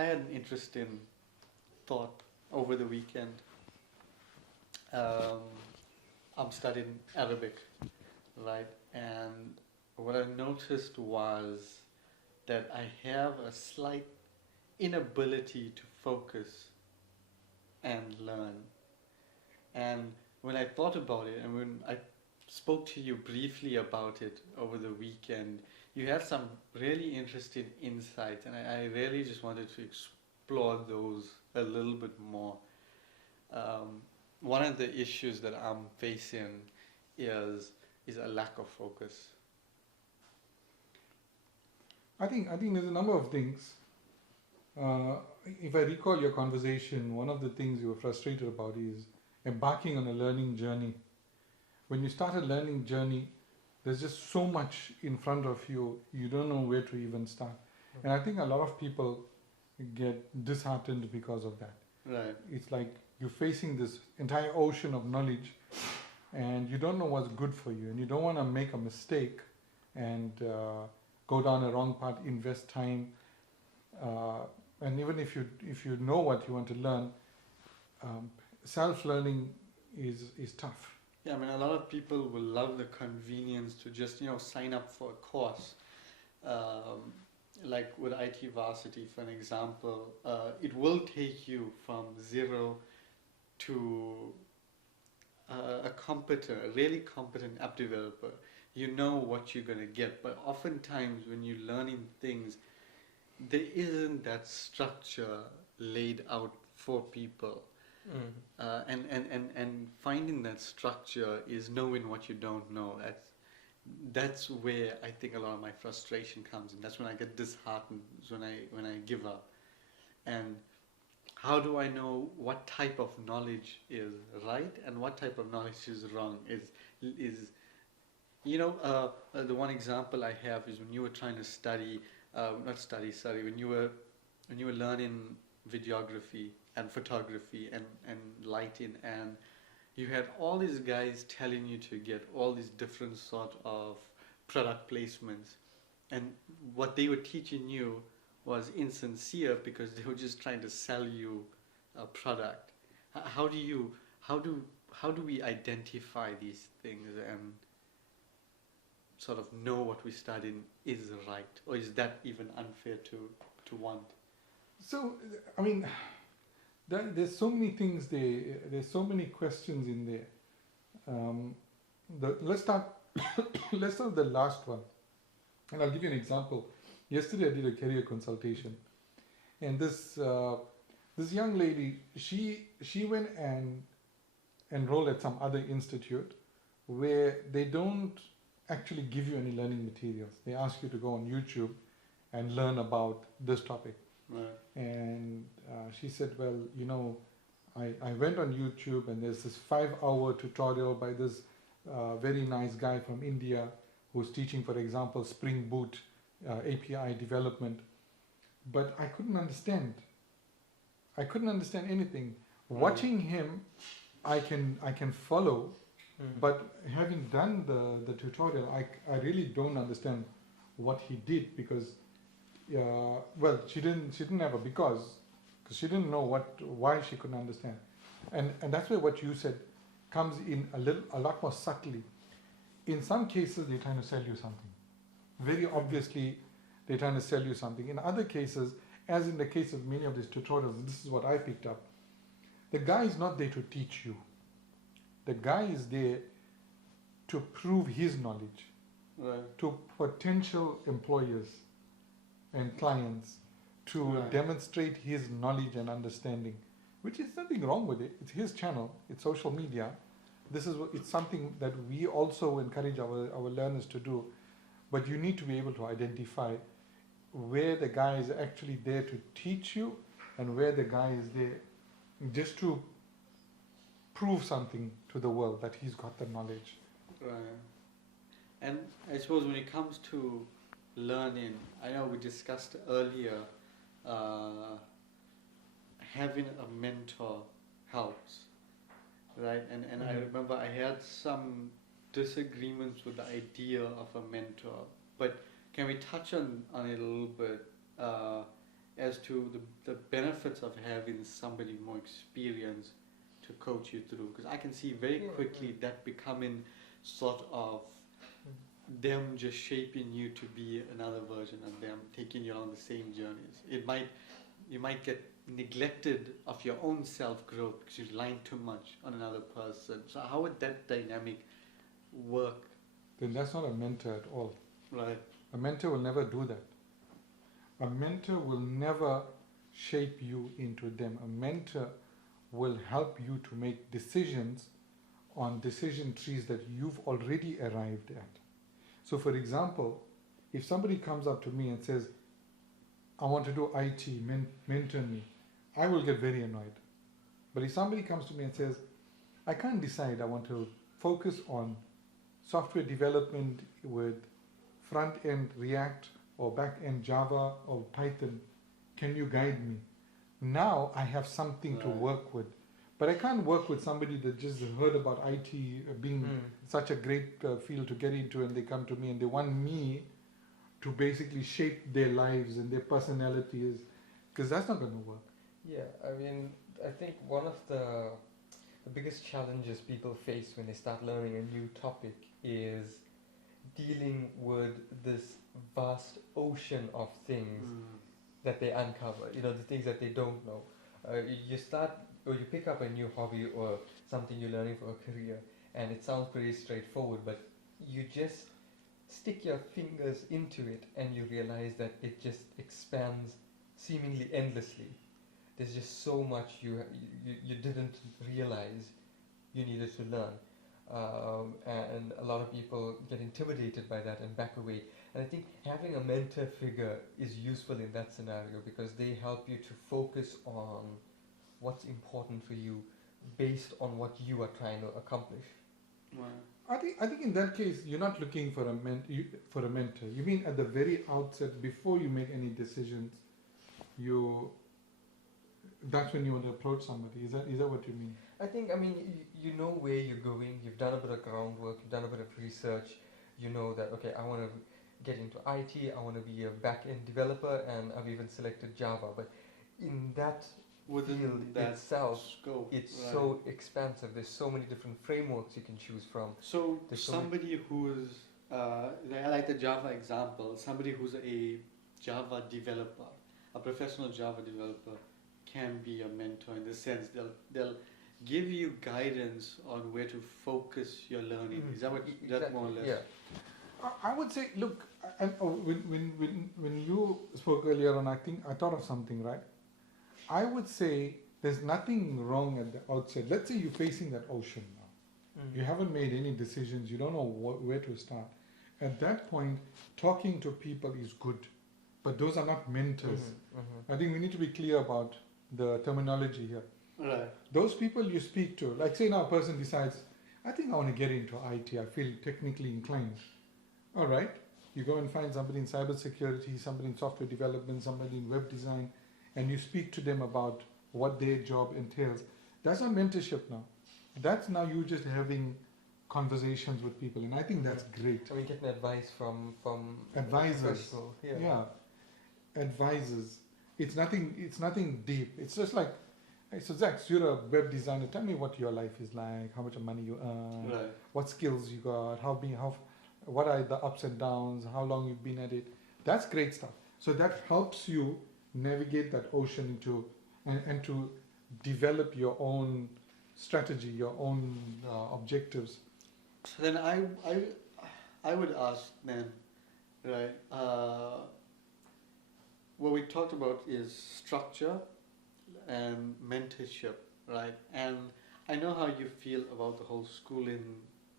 I had an interesting thought over the weekend. Um, I'm studying Arabic, right? And what I noticed was that I have a slight inability to focus and learn. And when I thought about it, and when I spoke to you briefly about it over the weekend, you had some really interesting insights, and I really just wanted to explore those a little bit more. Um, One of the issues that I'm facing is is a lack of focus. I think there's a number of things. Uh, if I recall your conversation, one of the things you were frustrated about is embarking on a learning journey. When you start a learning journey, there's just so much in front of you, you don't know where to even start. And I think a lot of people get disheartened because of that. Right. It's like you're facing this entire ocean of knowledge and you don't know what's good for you, and you don't want to make a mistake and go down a wrong path, invest time, uh, and even if you know what you want to learn, um, self-learning is tough. Yeah, I mean, a lot of people will love the convenience to just, sign up for a course. Um, like with IT Varsity, for an example, it will take you from zero to a really competent app developer. You know what you're going to get, but oftentimes when you're learning things, there isn't that structure laid out for people. Mm. And finding that structure is knowing what you don't know. That's where I think a lot of my frustration comes in. That's when I get disheartened. Is when I give up. And how do I know what type of knowledge is right and what type of knowledge is wrong? Is the one example I have is when you were trying to study, not study, sorry, when you were learning videography and photography and lighting, and you had all these guys telling you to get all these different sort of product placements, and what they were teaching you was insincere because they were just trying to sell you a product. How do you how do we identify these things and sort of know what we studying is right, or is that even unfair to want? So, I mean, there's so many things there. There's so many questions in there. Um, let's start. Let's start with the last one, and I'll give you an example. Yesterday, I did a career consultation, and this young lady, she went and enrolled at some other institute where they don't actually give you any learning materials. They ask you to go on YouTube and learn about this topic. Right. And she said, well, I went on YouTube and there's this 5-hour tutorial by this very nice guy from India who's teaching, for example, Spring Boot API development. But I couldn't understand. I couldn't understand anything. Watching him, I can follow, but having done the tutorial, I really don't understand what he did because she didn't have a because she didn't know why she couldn't understand, and that's where what you said comes in a lot more subtly. In some cases, they're trying to sell you something. Very obviously, they're trying to sell you something. In other cases, as in the case of many of these tutorials, this is what I picked up. The guy is not there to teach you. The guy is there to prove his knowledge to potential employers and clients, to demonstrate his knowledge and understanding, which is nothing wrong with it. It's his channel. It's social media. It's something that we also encourage our learners to do. But you need to be able to identify where the guy is actually there to teach you and where the guy is there just to prove something to the world that he's got the knowledge. Right. And I suppose when it comes to learning, I know we discussed earlier, having a mentor helps, right? And I remember I had some disagreements with the idea of a mentor, but can we touch on it a little bit? as to the benefits of having somebody more experienced to coach you through? Because I can see very quickly that becoming sort of them just shaping you to be another version of them, taking you on the same journeys. You might get neglected of your own self-growth because you're relying too much on another person. So how would that dynamic work? Then that's not a mentor at all. Right. A mentor will never do that. A mentor will never shape you into them. A mentor will help you to make decisions on decision trees that you've already arrived at. So for example, if somebody comes up to me and says, I want to do IT, mentor me, I will get very annoyed. But if somebody comes to me and says, I can't decide, I want to focus on software development with front-end React or back-end Java or Python, can you guide me? Now I have something to work with. But I can't work with somebody that just heard about IT being such a great field to get into, and they come to me and they want me to basically shape their lives and their personalities, because that's not going to work. Yeah, I mean, I think one of the biggest challenges people face when they start learning a new topic is dealing with this vast ocean of things that they uncover, you know, the things that they don't know. You start, or you pick up a new hobby or something you're learning for a career, and it sounds pretty straightforward, but you just stick your fingers into it and you realize that it just expands seemingly endlessly. There's just so much you didn't realize you needed to learn. And a lot of people get intimidated by that and back away. And I think having a mentor figure is useful in that scenario because they help you to focus on what's important for you based on what you are trying to accomplish. Wow. I think in that case, you're not looking for a mentor. You mean at the very outset, before you make any decisions, that's when you want to approach somebody. Is that what you mean? I think, I mean, you know where you're going, you've done a bit of groundwork, you've done a bit of research, you know that, okay, I want to get into IT, I want to be a back-end developer, and I've even selected Java. But in that field that itself, scope, it's right. so expansive. There's so many different frameworks you can choose from. So There's so somebody who's, I like the Java example, somebody who's a Java developer, a professional Java developer, can be a mentor in the sense they'll give you guidance on where to focus your learning. Is that what that more or less? Yeah. I would say, look, when you spoke earlier on, I think I thought of something, right? I would say there's nothing wrong at the outset. Let's say you're facing that ocean now. You haven't made any decisions. You don't know where to start. At that point, talking to people is good, but those are not mentors. I think we need to be clear about the terminology here. Right. Those people you speak to, like say now a person decides, I think I want to get into IT, I feel technically inclined. All right, you go and find somebody in cybersecurity, somebody in software development, somebody in web design, and you speak to them about what their job entails. That's not mentorship now. That's now you just having conversations with people, and I think that's great. I mean, getting advice from Advisors. professional. Yeah, advisors. It's nothing deep. It's just like, hey, so Zach, you're a web designer. Tell me what your life is like, how much money you earn, Right. what skills you got, what are the ups and downs, how long you've been at it. That's great stuff. So that helps you navigate that ocean and to develop your own strategy, your own objectives. So then I would ask then, right? What we talked about is structure and mentorship, right? And I know how you feel about the whole schooling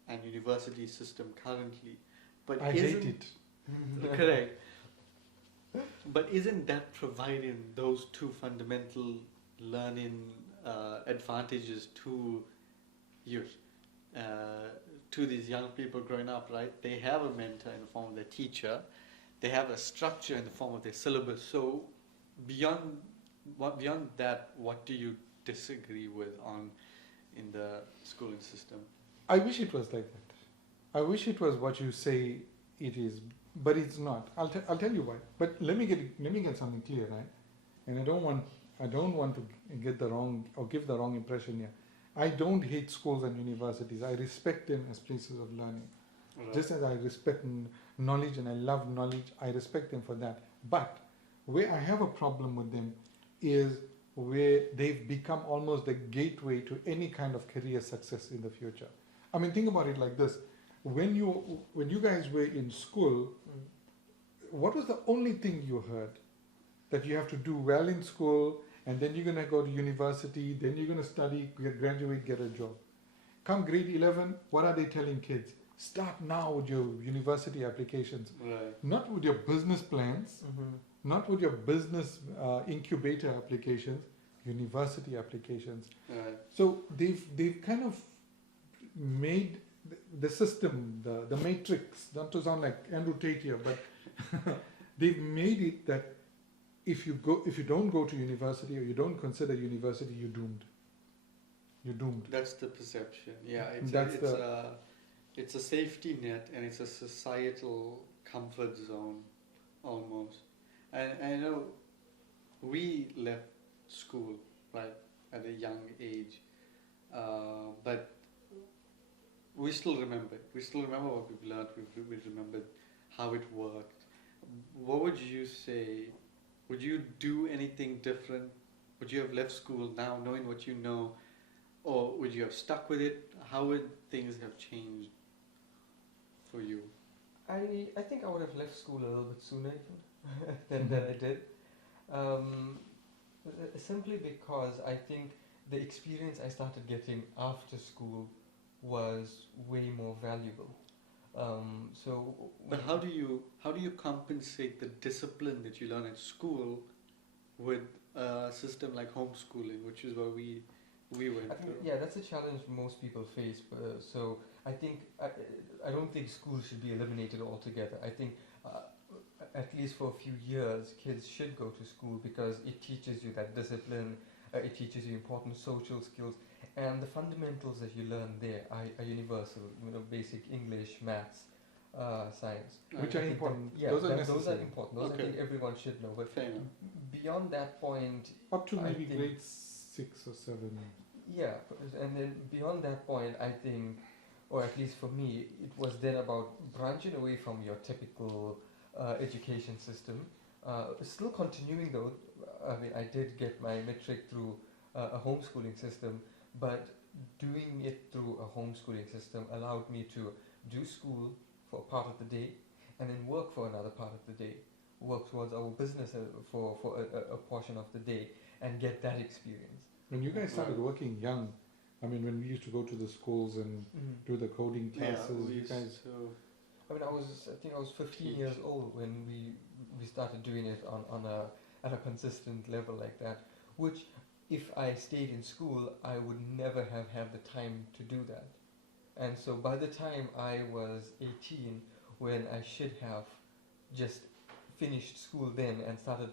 and university system currently, but I hate it. Correct. But isn't that providing those two fundamental learning advantages to youth, to these young people growing up, right? They have a mentor in the form of their teacher. They have a structure in the form of their syllabus. So beyond that, what do you disagree with in the schooling system? I wish it was like that. I wish it was what you say it is, but it's not. I'll tell you why. But let me get something clear, right? and I don't want to get the wrong or give the wrong impression here. I don't hate schools and universities. I respect them as places of learning. Right. Just as I respect knowledge and I love knowledge, I respect them for that. But where I have a problem with them is where they've become almost the gateway to any kind of career success in the future. I mean, think about it like this: when you guys were in school, what was the only thing you heard? That you have to do well in school, and then you're gonna go to university, then you're gonna study, graduate, get a job. Come grade 11, what are they telling kids? Start now with your university applications, Right. not with your business plans, not with your business incubator applications, university applications. Right. So they've kind of made the system, the matrix, not to sound like Andrew Tate here, but they've made it that if you don't go to university or you don't consider university, you're doomed. You're doomed. That's the perception. Yeah, it's a safety net, and it's a societal comfort zone, almost. And I know we left school, right, at a young age, but we still remember. We still remember what we've learned. We remembered how it worked. What would you say? Would you do anything different? Would you have left school now knowing what you know? Or would you have stuck with it? How would things have changed for you? I think I would have left school a little bit sooner even than I did. Simply because I think the experience I started getting after school was way more valuable. But how do you compensate the discipline that you learn at school with a system like homeschooling, which is what we went through? Yeah, that's a challenge most people face. So I think I don't think school should be eliminated altogether. I think at least for a few years, kids should go to school because it teaches you that discipline. It teaches you important social skills, and the fundamentals that you learn there are universal. Basic English, maths, science, Which are important. Yeah, those are those necessary. are important. Those I think everyone should know. But Fair enough. beyond that point, Up to I maybe think- grade 6 or 7. yeah, and then beyond that point, I think, or at least for me, it was then about branching away from your typical education system. Still continuing though. I mean, I did get my metric through a homeschooling system, but doing it through a homeschooling system allowed me to do school for a part of the day and then work for another part of the day, work towards our business for a portion of the day, and get that experience. When you guys started working young, I mean, when we used to go to the schools and do the coding classes, we you used guys. to- I mean, I think I was 15 Teach. years old when we started doing it at a consistent level like that, which if I stayed in school, I would never have had the time to do that. And so by the time I was 18, when I should have just finished school then and started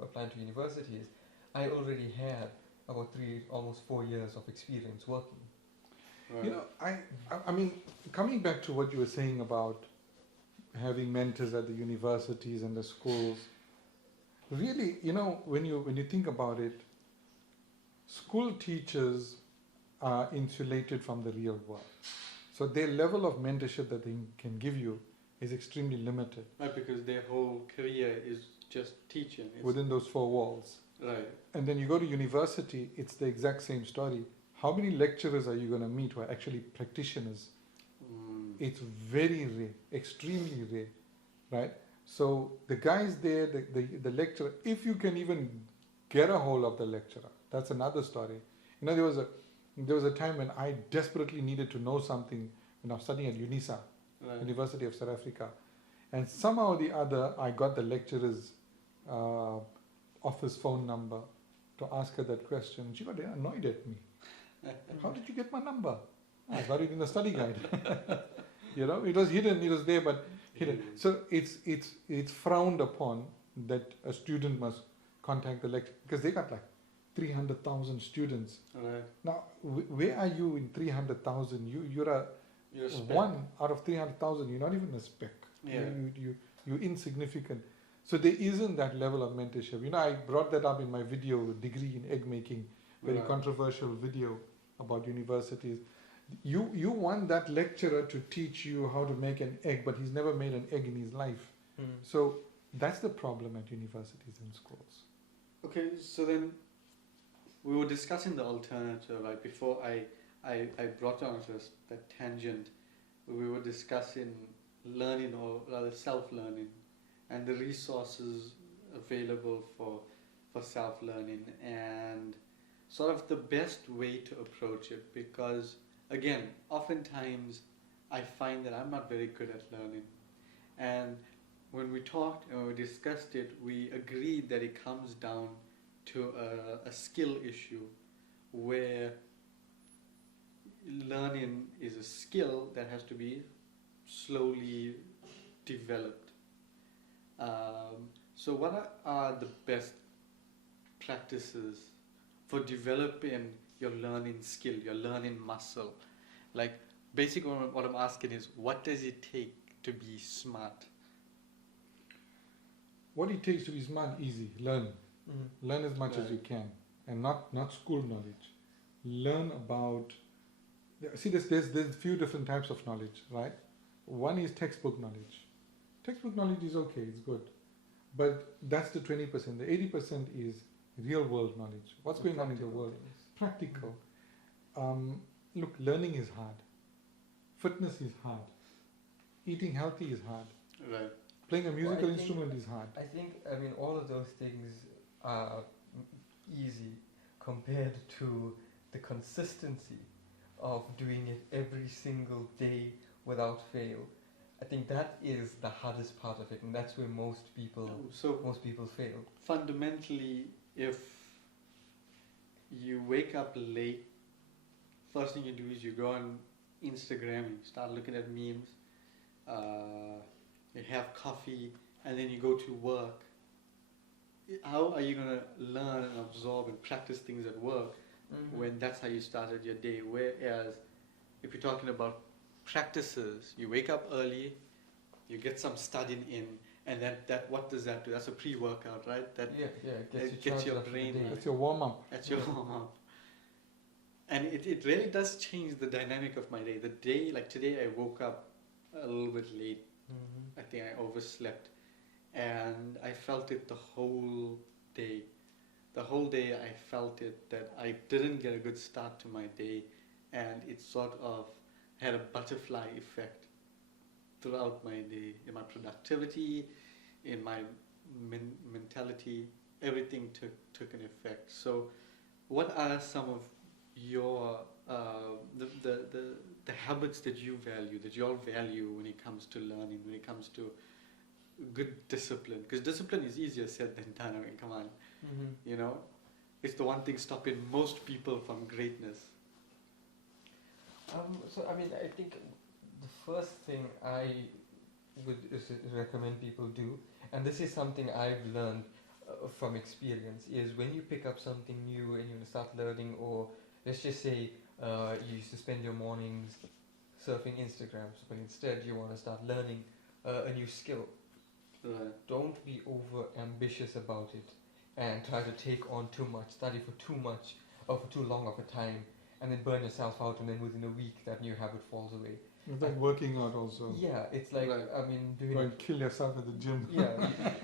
applying to universities, I already had about almost 4 years of experience working. Right. You know, I mean, coming back to what you were saying about having mentors at the universities and the schools, really, when you think about it, school teachers are insulated from the real world. So their level of mentorship that they can give you is extremely limited Right, because their whole career is just teaching. It's, within those four walls. right. And then you go to university, it's the exact same story. How many lecturers are you going to meet who are actually practitioners? It's very rare, extremely rare, right? So the guys there, the lecturer, if you can even get a hold of the lecturer, that's another story. There was a time when I desperately needed to know something when I was studying at UNISA, Right. University of South Africa, and somehow or the other I got the lecturer's office phone number to ask her that question. She got annoyed at me. How did you get my number? I got it in the study guide. It was hidden. It was there, but hidden. So it's frowned upon that a student must contact the lecturer because they got like 300,000 students. Right. Now, where are you in 300,000? You're a You're a spec. one out of 300,000. You're not even a speck. Yeah. You're insignificant. So there isn't that level of mentorship. You know, I brought that up in my video, degree in egg making, very Right. controversial video about universities. You want that lecturer to teach you how to make an egg, but he's never made an egg in his life. So that's the problem at universities and schools. Okay, so then we were discussing the alternative, right? Before I brought on this, that tangent, we were discussing learning, or rather self-learning, and the resources available for self-learning, and sort of the best way to approach it. Because again, oftentimes I find that I'm not very good at learning, and when we talked and we discussed it, we agreed that it comes down to a skill issue, where learning is a skill that has to be slowly developed. So what are the best practices for developing your learning skill, your learning muscle? Like, basically what I'm asking is, what does it take to be smart? What it takes to be smart, easy. Learn. Learn as much as Right. you can, and not school knowledge. Learn about. See, there's few different types of knowledge, right? One is textbook knowledge. Textbook knowledge is okay, it's good, but that's the 20%. The 80% is real world knowledge. What's going on in the world? Practical. Look, learning is hard. Fitness is hard. Eating healthy is hard. Right. Playing a Well, I musical think- instrument is hard. I think, I mean, all of those things are easy compared to the consistency of doing it every single day without fail. I think that is the hardest part of it, and that's where most people fail. Fundamentally, if you wake up late, first thing you do is you go on Instagram and start looking at memes, you have coffee, and then you go to work. How are you going to learn and absorb and practice things at work when that's how you started your day? Whereas if you're talking about practices, you wake up early, you get some studying in, and that what does that do? That's a pre-workout, right? That It gets your charged up for the brain day. right. That's your warm up. That's your warm-up. And it really does change the dynamic of my day. The day, like today, I woke up a little bit late. I think I overslept, and I felt it the whole day. The whole day I felt it, that I didn't get a good start to my day, and it sort of had a butterfly effect throughout my day, in my productivity, in my mentality. Everything took an effect. So what are some of your the habits that you value, that you all value when it comes to learning, when it comes to good discipline? Because discipline is easier said than done. I mean, come on, you know, it's the one thing stopping most people from greatness. So I mean, I think the first thing I would recommend people do, and this is something I've learned from experience, is when you pick up something new and you want to start learning, or let's just say you used to spend your mornings surfing Instagram, but instead you want to start learning a new skill. Right. Don't be over ambitious about it and try to take on too much, study for too much or for too long of a time, and then burn yourself out, and then within a week that new habit falls away. It's like working out also. Yeah, it's like, Right. I mean, doing Go and kill yourself at the gym.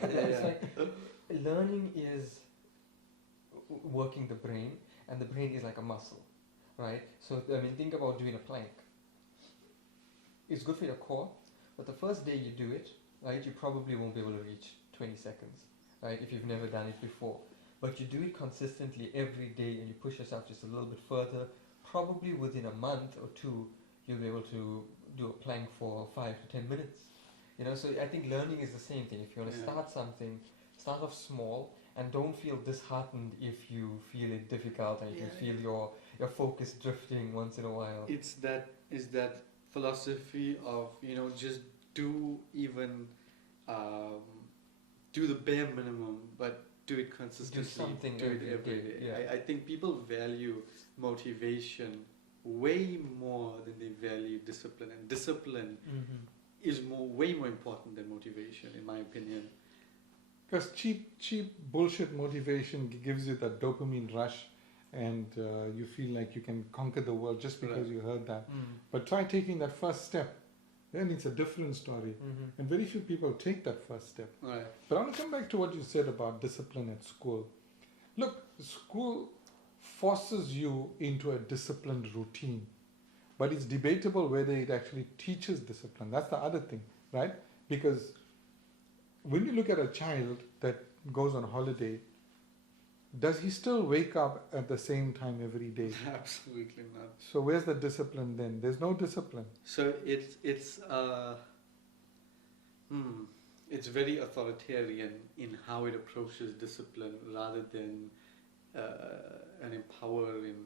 it's like learning is working the brain, and the brain is like a muscle, right? So I mean, think about doing a plank. It's good for your core, but the first day you do it, right, you probably won't be able to reach 20 seconds, right, if you've never done it before. But you do it consistently every day, and you push yourself just a little bit further. Probably within a month or two, you'll be able to do a plank for 5 to 10 minutes. You know, so I think learning is the same thing. If you want to start something, start off small, and don't feel disheartened if you feel it difficult and you feel your focus drifting once in a while. It's that philosophy of, you know, just do even do the bare minimum, but do it consistently. Do something do it every day. Yeah. I think people value motivation way more than they value discipline, and discipline is way more important than motivation, in my opinion. Because cheap bullshit motivation gives you that dopamine rush, and you feel like you can conquer the world just because Right. you heard that. Mm. But try taking that first step, then it's a different story. Mm-hmm. And very few people take that first step. Right. But I want to come back to what you said about discipline at school. Look, school forces you into a disciplined routine, but it's debatable whether it actually teaches discipline. That's the other thing, right? Because when you look at a child that goes on holiday, does he still wake up at the same time every day? Absolutely not. So where's the discipline then? There's no discipline. So it's very authoritarian in how it approaches discipline rather than an empowering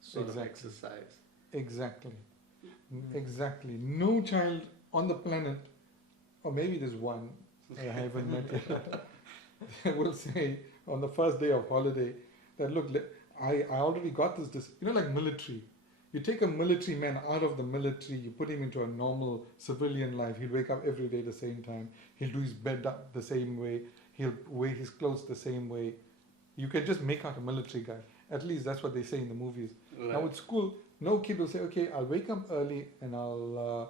sort of Exactly. exercise. Exactly. Mm. Exactly. No child on the planet, or maybe there's one, I haven't met yet, will say on the first day of holiday that look, I already got this, like military. You take a military man out of the military, you put him into a normal civilian life, he'll wake up every day the same time, he'll do his bed up the same way, he'll wear his clothes the same way. You can just make out a military guy. At least that's what they say in the movies. Right. Now with school, no kid will say, okay, I'll wake up early and I'll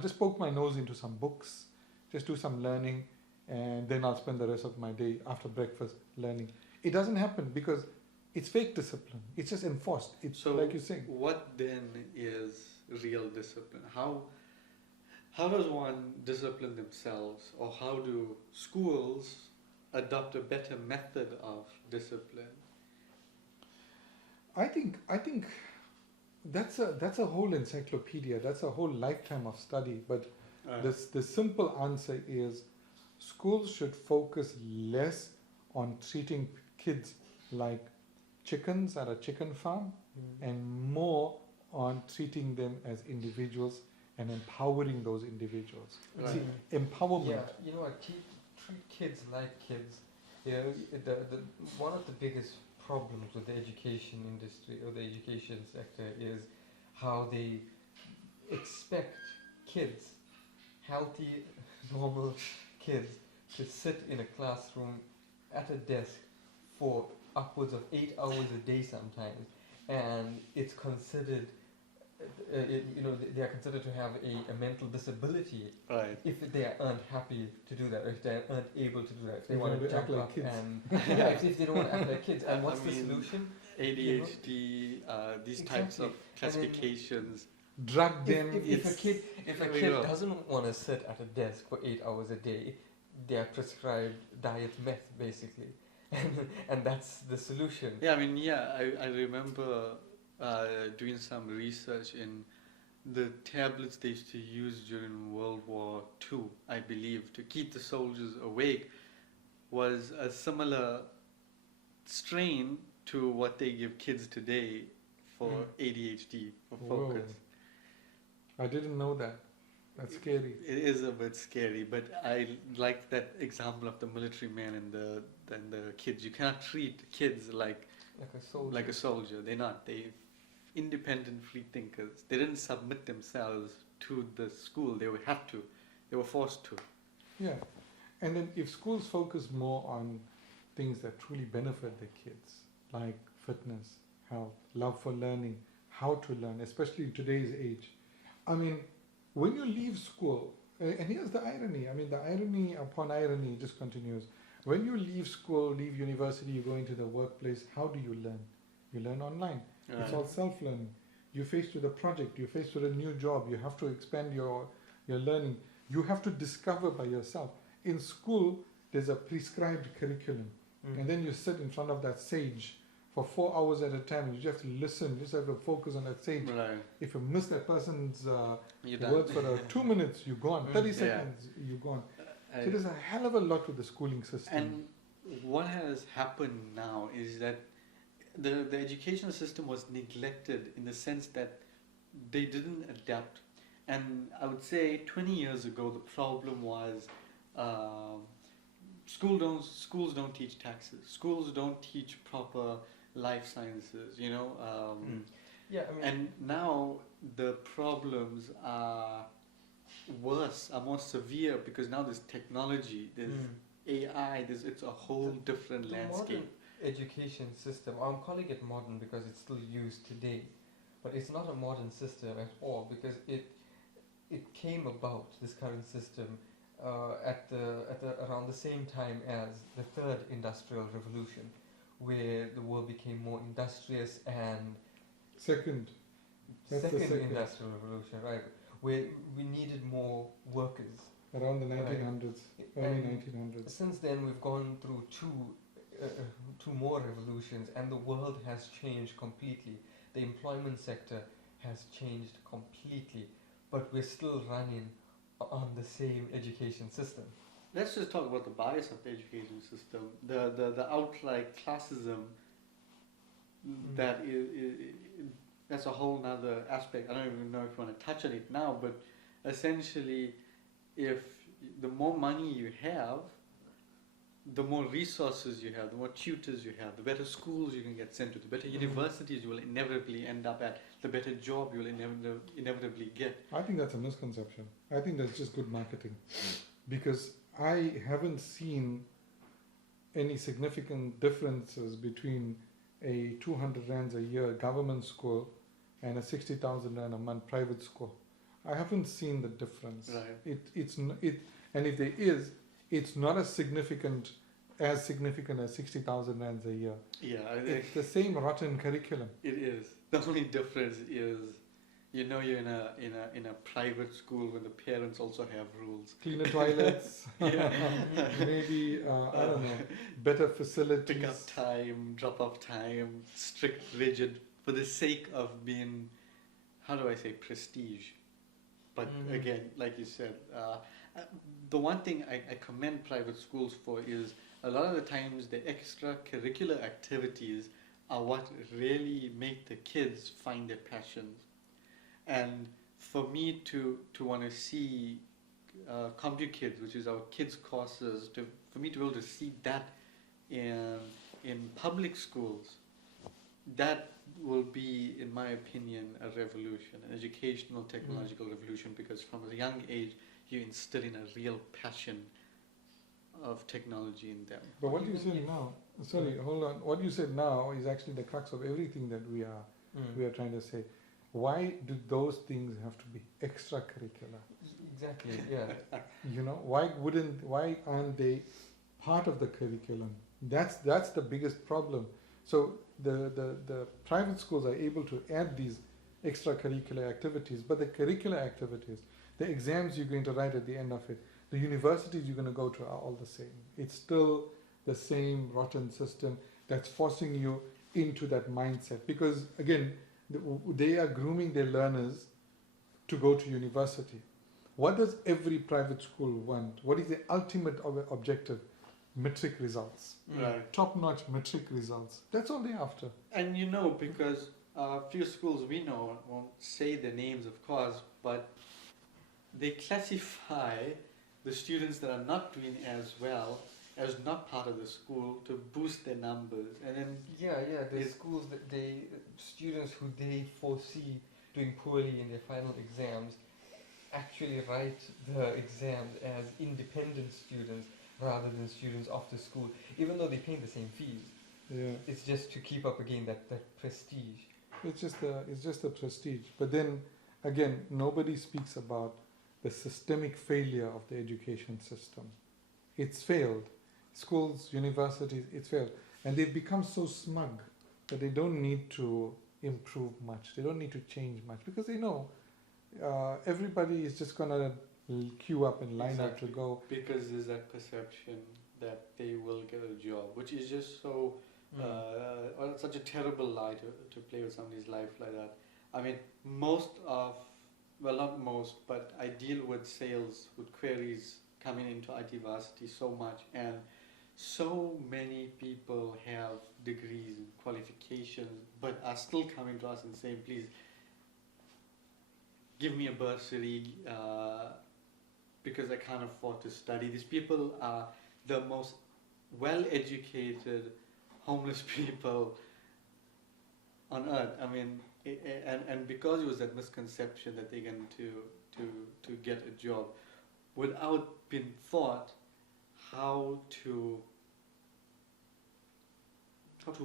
just poke my nose into some books, just do some learning, and then I'll spend the rest of my day after breakfast learning. It doesn't happen because it's fake discipline. It's just enforced. It's So like you say. what then is real discipline? How does one discipline themselves, or how do schools adopt a better method of discipline? I think that's a whole encyclopedia. That's a whole lifetime of study. But the simple answer is schools should focus less on treating kids like chickens at a chicken farm Mm. and more on treating them as individuals and empowering those individuals. Right. See, empowerment. Yeah, you know what? Treat kids like kids. You know, the one of the biggest problems with the education industry or the education sector is how they expect kids, healthy, normal kids, to sit in a classroom at a desk for upwards of 8 hours a day sometimes, and it's considered, they are considered to have a mental disability Right. if they aren't happy to do that, or if they aren't able to do that, if they They want want to to act jump like up kids. and if they don't want to act like kids. And what's I the mean, solution? ADHD, these types of Exactly. And then- classifications. Drug them. If a It's kid very real. doesn't want to sit at a desk for 8 hours a day, they are prescribed diet meth basically, and that's the solution. Yeah, I mean, I remember doing some research in the tablets they used to use during World War II, I believe, to keep the soldiers awake, was a similar strain to what they give kids today for ADHD, for Whoa. focus. I didn't know that. That's scary. It is a bit scary, but I like that example of the military man and the kids. You cannot treat kids like Like a soldier. a soldier. They're not. They independent free thinkers. They didn't submit themselves to the school. They would have to. They were forced to. Yeah. And then if schools focus more on things that truly benefit the kids, like fitness, health, love for learning, how to learn, especially in today's age. I mean, when you leave school, and here's the irony, the irony upon irony just continues. When you leave school, leave university, you go into the workplace, how do you learn? You learn online. It's all self-learning. You're faced with a project, you're faced with a new job, you have to expand your learning. You have to discover by yourself. In school, there's a prescribed curriculum. Mm. And then you sit in front of that sage for 4 hours at a time. You just have to listen, you just have to focus on that sage. Right. If you miss that person's You're done. words for 2 minutes, you're gone. 30 Yeah. seconds, you're gone. I- So there's a hell of a lot with the schooling system. And what has happened now is that the educational system was neglected in the sense that they didn't adapt. And I would say 20 years ago, the problem was schools don't teach taxes. Schools don't teach proper life sciences, Yeah, I mean, And now the problems are worse, are more severe because now there's technology, there's AI, it's a whole different The landscape. modern education system, I'm calling it modern because it's still used today, but it's not a modern system at all because it came about, this current system, at the around the same time as the third industrial revolution, where the world became more industrious, and Second, that's the second second. industrial revolution, right, where we needed more workers. Around the Right. 1900s, early And 1900s. since then, we've gone through two more revolutions, and the world has changed completely. The employment sector has changed completely, but we're still running on the same education system. Let's just talk about the bias of the education system, the outright classism. That that's a whole nother aspect. I don't even know if you want to touch on it now, but essentially, if the more money you have, the more resources you have, the more tutors you have, the better schools you can get sent to, the better universities you will inevitably end up at, the better job you will inevitably get. I think that's a misconception. I think that's just good marketing. Because I haven't seen any significant differences between a 200 rands a year government school and a 60,000 rand a month private school. I haven't seen the difference. Right. And if there is, it's not as significant as 60,000 rands a year. Yeah, It's the same rotten curriculum. it is. The only difference is, you're in a private school when the parents also have rules. Cleaner toilets, Yeah. maybe I don't know, better facilities. Pick up time, drop off time, strict, rigid, for the sake of being, how do I say, prestige. But again, like you said, the one thing I commend private schools for is a lot of the times the extracurricular activities are what really make the kids find their passions. And for me to want to see CompuKids, which is our kids courses, for me to be able to see that in public schools, that will be, in my opinion, a revolution, an educational technological revolution, because from a young age you instill in a real passion of technology in them. But what you said now, sorry, hold on. What you said now is actually the crux of everything that we are trying to say. Why do those things have to be extracurricular? Exactly, yeah. Why aren't they part of the curriculum? That's the biggest problem. So the private schools are able to add these extracurricular activities, but the curricular activities, the exams you're going to write at the end of it, the universities you're going to go to are all the same. It's still the same rotten system that's forcing you into that mindset, because again, they are grooming their learners to go to university. What does every private school want? What is the ultimate objective? Metric results. Right. Top-notch metric results. That's all they're after. And because a few schools we know, I won't say the names of course, but they classify the students that are not doing as well as not part of the school to boost their numbers. And then there's schools that students who they foresee doing poorly in their final exams actually write the exams as independent students rather than students of the school, even though they pay the same fees. Yeah. It's just to keep up again that prestige. It's just the prestige. But then again, nobody speaks about the systemic failure of the education system. It's failed. Schools, universities, it's failed. And they've become so smug that they don't need to improve much. They don't need to change much, because they know everybody is just going to queue up and line up to go. Because there's that perception that they will get a job, which is just so such a terrible lie to play with somebody's life like that. I mean, not most, but I deal with sales, with queries coming into IT Varsity so much, and so many people have degrees and qualifications, but are still coming to us and saying, please, give me a bursary, because I can't afford to study. These people are the most well-educated homeless people on earth. I mean, and because it was that misconception that they're going to get a job, without being thought how to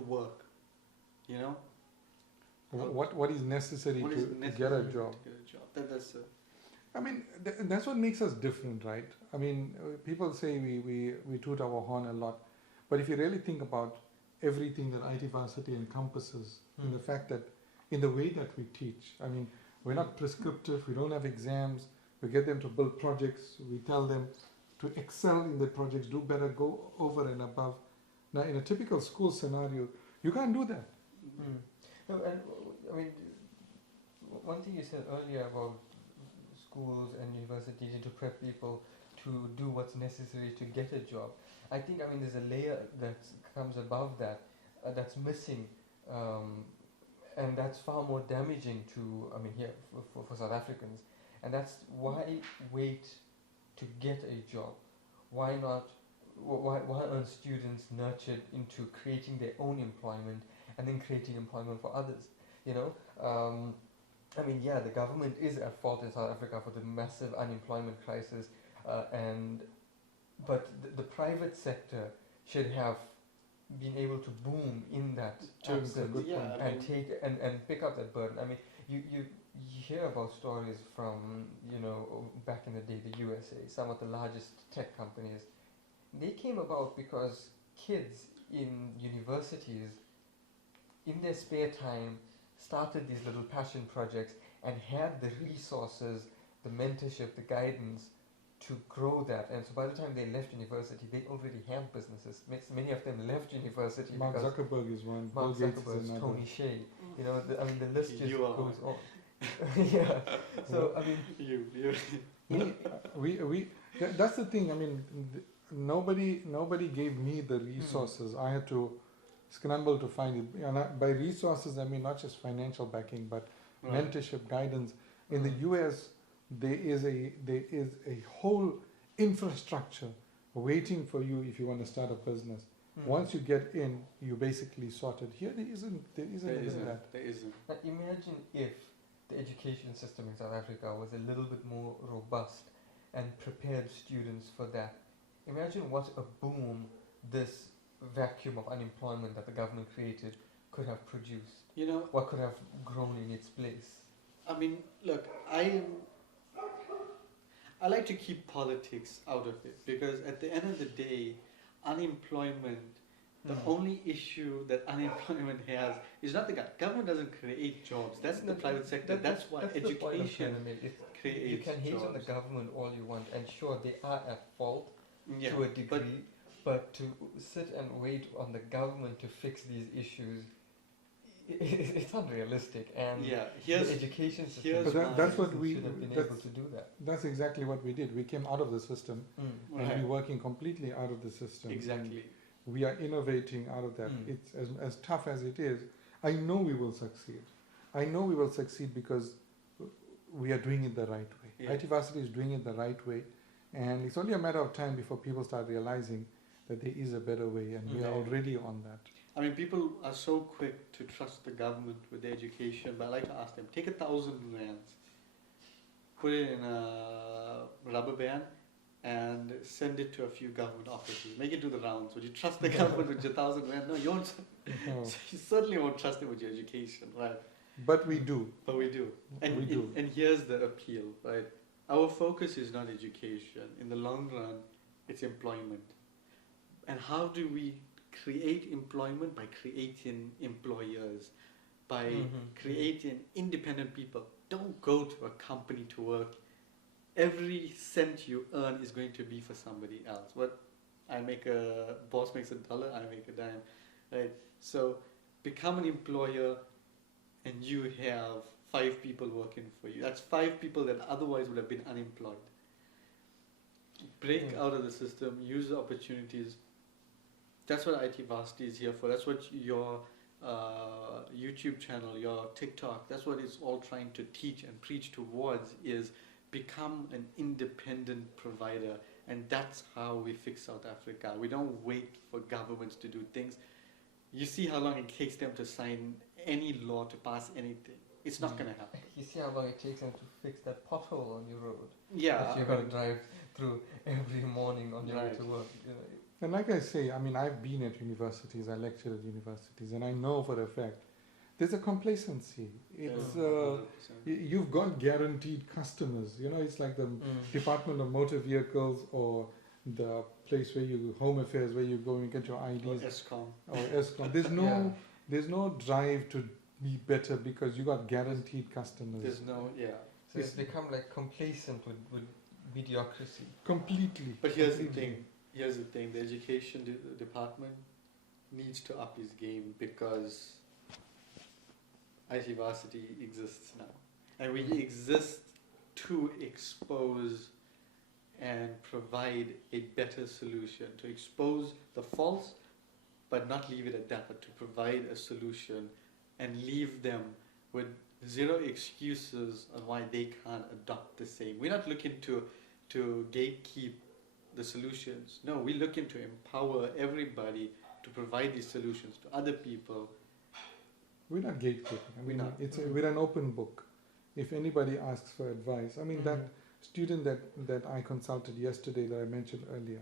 work, you know. What is necessary What to is get a necessary job? to get a job? That's I mean, that's what makes us different, right? I mean, people say we toot our horn a lot, but if you really think about everything that IT Varsity encompasses, in the fact that in the way that we teach, I mean, we're not prescriptive, we don't have exams, we get them to build projects, we tell them to excel in the projects, do better, go over and above. Now, in a typical school scenario, you can't do that. Mm. No, and I mean, one thing you said earlier about schools and universities to prep people to do what's necessary to get a job. I think, I mean, there's a layer that comes above that that's missing, and that's far more damaging to, I mean, here for South Africans, and that's why wait to get a job? Why not? Why aren't students nurtured into creating their own employment and then creating employment for others? You know. I mean, yeah, the government is at fault in South Africa for the massive unemployment crisis, but the private sector should have been able to boom in that absence and take and pick up that burden. I mean, you hear about stories from, you know, back in the day, the USA, some of the largest tech companies. They came about because kids in universities, in their spare time, started these little passion projects and had the resources, the mentorship, the guidance to grow that. And so by the time they left university, they already had businesses. Many of them left university. Mark because Zuckerberg is one. Mark Bill Gates is Zuckerberg, another. Tony Hsieh. You know, I mean, the list just You are goes on. Yeah. So I mean, That's the thing. I mean, nobody gave me the resources. I had to scramble to find it. And by resources, I mean not just financial backing, but mentorship, guidance. In the US, there is a whole infrastructure waiting for you if you want to start a business. Once you get in, you basically sorted. Here, there isn't that. There isn't. But imagine if the education system in South Africa was a little bit more robust and prepared students for that. Imagine what a boom this vacuum of unemployment that the government created could have produced. You know, what could have grown in its place? I mean, look, I like to keep politics out of it because at the end of the day, unemployment, the only issue that unemployment has is not the government doesn't create jobs. That's the private sector. That's why education creates You can hate jobs. on the government all you want, and sure, they are at fault to a degree, but to sit and wait on the government to fix these issues, it's unrealistic. And the education system that's what we should have been able to do that. That's exactly what we did. We came out of the system, and we're working completely out of the system. Exactly. We are innovating out of that. It's as tough as it is. I know we will succeed. I know we will succeed because we are doing it the right way. Yeah. IT Varsity is doing it the right way, and it's only a matter of time before people start realizing that there is a better way, and we are already on that. I mean, people are so quick to trust the government with their education, but I like to ask them, take 1,000 rands, put it in a rubber band, and send it to a few government offices. Make it do the rounds. Would you trust the government with your 1,000 rand? No, you won't. You certainly won't trust it with your education, right? But we do. But we do. And and here's the appeal, right? Our focus is not education. In the long run, it's employment. And how do we create employment? By creating employers, by creating independent people. Don't go to a company to work. Every cent you earn is going to be for somebody else. Boss makes $1, I make a dime, right? So become an employer, and you have 5 people working for you. That's 5 people that otherwise would have been unemployed. Break out of the system, use the opportunities. That's what IT Varsity is here for. That's what your YouTube channel, your TikTok, that's what it's all trying to teach and preach towards, is become an independent provider. And that's how we fix South Africa. We don't wait for governments to do things. You see how long it takes them to sign any law, to pass anything. It's not going to happen. You see how long it takes them to fix that pothole on your road. Yeah. That you're going to drive through every morning on your way Right. to work. You know. And like I say, I mean, I've been at universities, I lectured at universities, and I know for a fact there's a complacency. It's Yeah, 100%. you've got guaranteed customers. You know, it's like the Department of Motor Vehicles or the place where you Home Affairs where you go and get your Or IDs ESCOM. or ESCOM. There's no drive to be better because you got guaranteed customers. There's no, So it's become like complacent with mediocrity. Completely. But here's the completely. thing, the education department needs to up his game because IT Varsity exists now. And we exist to expose and provide a better solution, to expose the faults, but not leave it at that, but to provide a solution and leave them with zero excuses on why they can't adopt the same. We're not looking to gatekeep the solutions. No, we're looking to empower everybody to provide these solutions to other people. We're not gatekeeping. I mean, We're not. we're an open book. If anybody asks for advice, I mean, that student that I consulted yesterday that I mentioned earlier,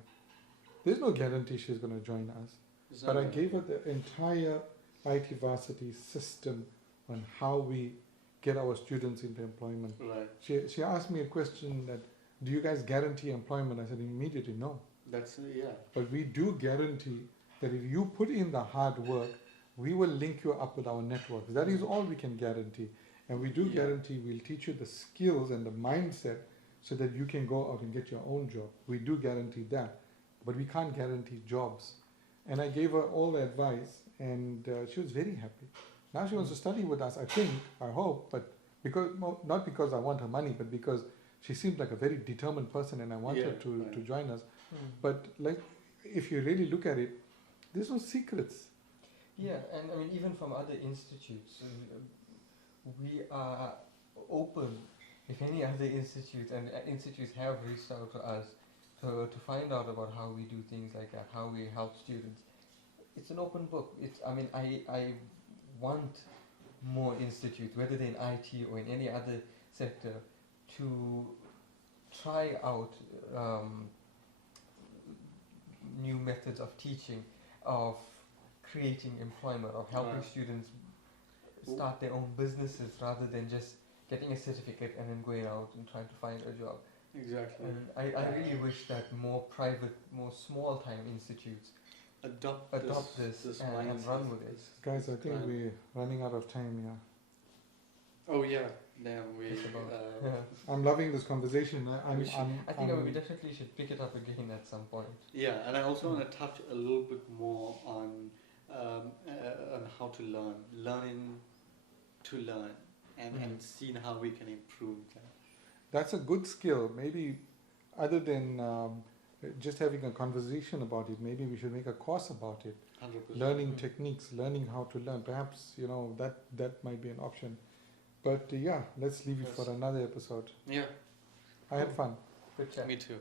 there's no guarantee she's going to join us. It's But not I a- gave her the entire IT Varsity system on how we get our students into employment. Right. She asked me a question that, do you guys guarantee employment? I said immediately no. That's, But we do guarantee that if you put in the hard work, we will link you up with our networks. That is all we can guarantee. And we do Yeah. guarantee we'll teach you the skills and the mindset so that you can go out and get your own job. We do guarantee that. But we can't guarantee jobs. And I gave her all the advice and she was very happy. Now she wants to study with us, I think, I hope, but because not because I want her money, but because she seems like a very determined person and I want her Yeah, to right. join us. But like, if you really look at it, there's no secrets. Yeah, and I mean, even from other institutes, we are open. If any other institutes and institutes have reached out to us to find out about how we do things like that, how we help students, it's an open book. I want more institutes, whether they're in IT or in any other sector, to try out new methods of teaching, of creating employment, of helping Right. students start their own businesses rather than just getting a certificate and then going out and trying to find a job. Exactly. And I really wish that more private, more small-time institutes Adopt this and mindset, run with it. this- Guys, I think Right. we're running out of time here. Oh yeah, damn. It's about- I'm loving this conversation. We should- I think we definitely should pick it up again at some point. Yeah, and I also want to touch a little bit more on how to learning to learn, and seeing how we can improve that. That's a good skill. Maybe other than just having a conversation about it, maybe we should make a course about it. 100%. Learning techniques, learning how to learn. Perhaps, that might be an option. But yeah, let's leave it Yes. for another episode. Yeah, I had fun. Good chat. me too.